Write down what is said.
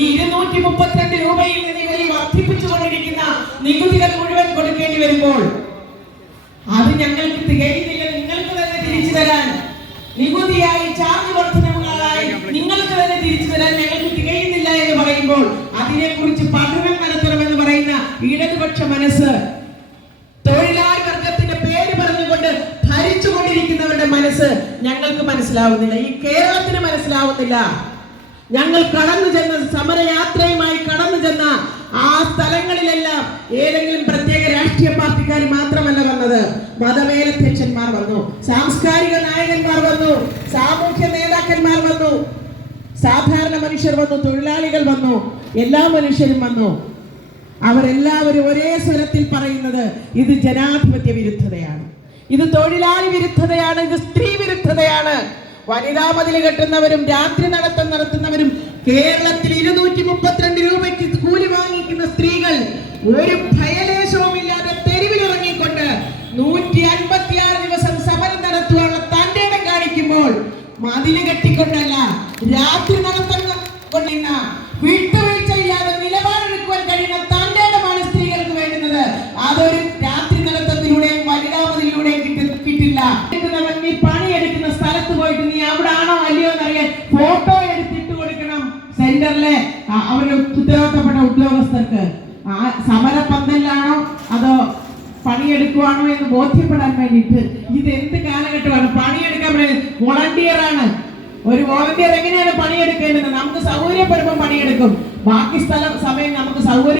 ഈ 232 രൂപയിൽ നിന്ന് ഇവർ വർദ്ധിപ്പിച്ചുകൊണ്ടിരിക്കുന്ന നികുതികൾ മുഴുവൻ കൊടുക്കേണ്ടി വരുമ്പോൾ അത് ഞങ്ങൾക്ക് തികയുന്നില്ല, നിങ്ങൾക്ക് തന്നെ തിരിച്ചു തരാൻ, നികുതിയായി ചാർജ് വർധനവുകളായി നിങ്ങൾക്ക് തന്നെ തിരിച്ചു തരാൻ ഞങ്ങൾക്ക് തികയുന്നില്ല എന്ന് പറയുമ്പോൾ അതിനെക്കുറിച്ച് പഠനം നടത്തണമെന്ന് പറയുന്ന ഇടതുപക്ഷ മനസ്സ്, തൊഴിലാളി വർഗത്തിന്റെ പേര് പറഞ്ഞുകൊണ്ട് ഭരിച്ചുകൊണ്ടിരിക്കുന്നവരുടെ മനസ്സ് ഞങ്ങൾക്ക് മനസ്സിലാവുന്നില്ല, ഈ കേരളത്തിന് മനസ്സിലാവുന്നില്ല. ഞങ്ങൾ കടന്നു ചെന്ന സമരയാത്രയുമായി കടന്നു ചെന്ന ആ സ്ഥലങ്ങളിലെല്ലാം ഏതെങ്കിലും പ്രത്യേക രാഷ്ട്രീയ പാർട്ടിക്കാർ മാത്രമല്ല വന്നത്, മതമേലധ്യക്ഷന്മാർ വന്നു, സാംസ്കാരിക നായകന്മാർ വന്നു, സാമൂഹ്യ നേതാക്കന്മാർ വന്നു, സാധാരണ മനുഷ്യർ വന്നു, തൊഴിലാളികൾ വന്നു, എല്ലാ മനുഷ്യരും വന്നു. അവരെല്ലാവരും ഒരേ സ്വരത്തിൽ പറയുന്നത് ഇത് ജനാധിപത്യ വിരുദ്ധതയാണ്, ഇത് തൊഴിലാളി വിരുദ്ധതയാണ്, ഇത് സ്ത്രീ വിരുദ്ധതയാണ്. വനിതാ മതിൽ കെട്ടുന്നവരും രാത്രി നടത്തുന്നവരും കേരളത്തിൽ 232 രൂപയ്ക്ക് കൂലി വാങ്ങിക്കുന്ന സ്ത്രീകൾ ഒരു ഭയലേശവുമില്ലാതെ തെരുവിലിറങ്ങിക്കൊണ്ട് 156 ദിവസം സമരം നടത്തുവാനുള്ള തന്റെ ഇടം കാണിക്കുമ്പോൾ മതിൽ കെട്ടിക്കൊണ്ടല്ല, രാത്രി നടത്തുന്ന വിട്ടുവീഴ്ചയില്ലാതെ നിലപാടെടുക്കുവാൻ കഴിയുന്ന തന്റെ ഇടമാണ് സ്ത്രീകൾക്ക് വേണ്ടുന്നത്. അതൊരു രാത്രി നടത്തത്തിലൂടെയും വനിതാ മതിലൂടെയും കിട്ടില്ല. നീ പണിയെടുക്കുന്ന സ്ഥലത്ത് പോയിട്ട് നീ അവിടെ ആണോ അല്ലയോ എന്നറിയാൻ ഫോട്ടോ എടുത്തിട്ട് കൊടുക്കണം സെന്ററിലെ അവരുടെ ഉത്തരവാദിത്തപ്പെട്ട ഉദ്യോഗസ്ഥർക്ക്. ആ സമരപന്തലിലാണോ അതോ പണിയെടുക്കുവാണോ എന്ന് ബോധ്യപ്പെടാൻ വേണ്ടിയിട്ട്. ഇത് എന്ത് കാലഘട്ടമാണ്? പണിയെടുക്കാൻ വോളണ്ടിയർ ആണ്. ഒരു വോളണ്ടിയർ എങ്ങനെയാണ് പണിയെടുക്കേണ്ടത്? നമുക്ക് സൗകര്യപ്പെടുമ്പോൾ പണിയെടുക്കും, ബാക്കി സമയം നമുക്ക് സൗകര്യം